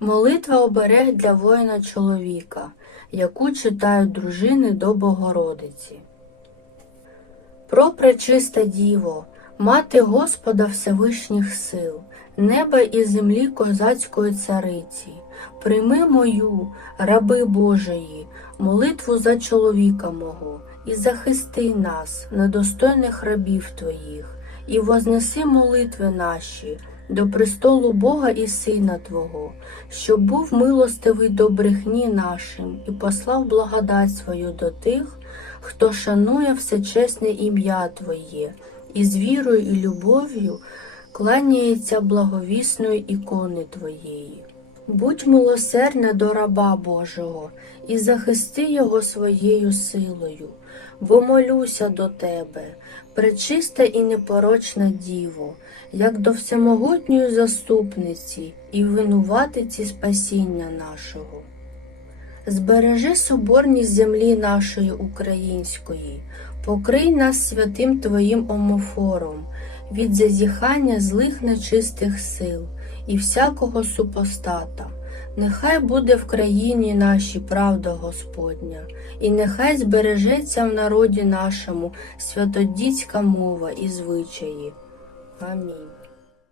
Молитва оберег для воїна чоловіка, яку читають дружини до Богородиці. Про пречиста Діво, мати Господа Всевишніх сил, неба і землі козацької цариці, прийми мою, раби Божої, молитву за чоловіка мого, і захисти нас, недостойних рабів Твоїх, і вознеси молитви наші до престолу Бога і Сина Твого, щоб був милостивий до брехні нашим і послав благодать свою до тих, хто шанує всечесне ім'я Твоє, і з вірою і любов'ю кланяється благовісної ікони Твоєї. Будь милосердна до раба Божого і захисти його своєю силою, бо молюся до Тебе, пречиста і непорочна Діво, як до всемогутньої заступниці і винуватиці спасіння нашого. Збережи соборність землі нашої української, покрий нас святим Твоїм омофором від зазіхання злих нечистих сил і всякого супостата. Нехай буде в країні нашій правда Господня, і нехай збережеться в народі нашому святодітська мова і звичаї. Амінь.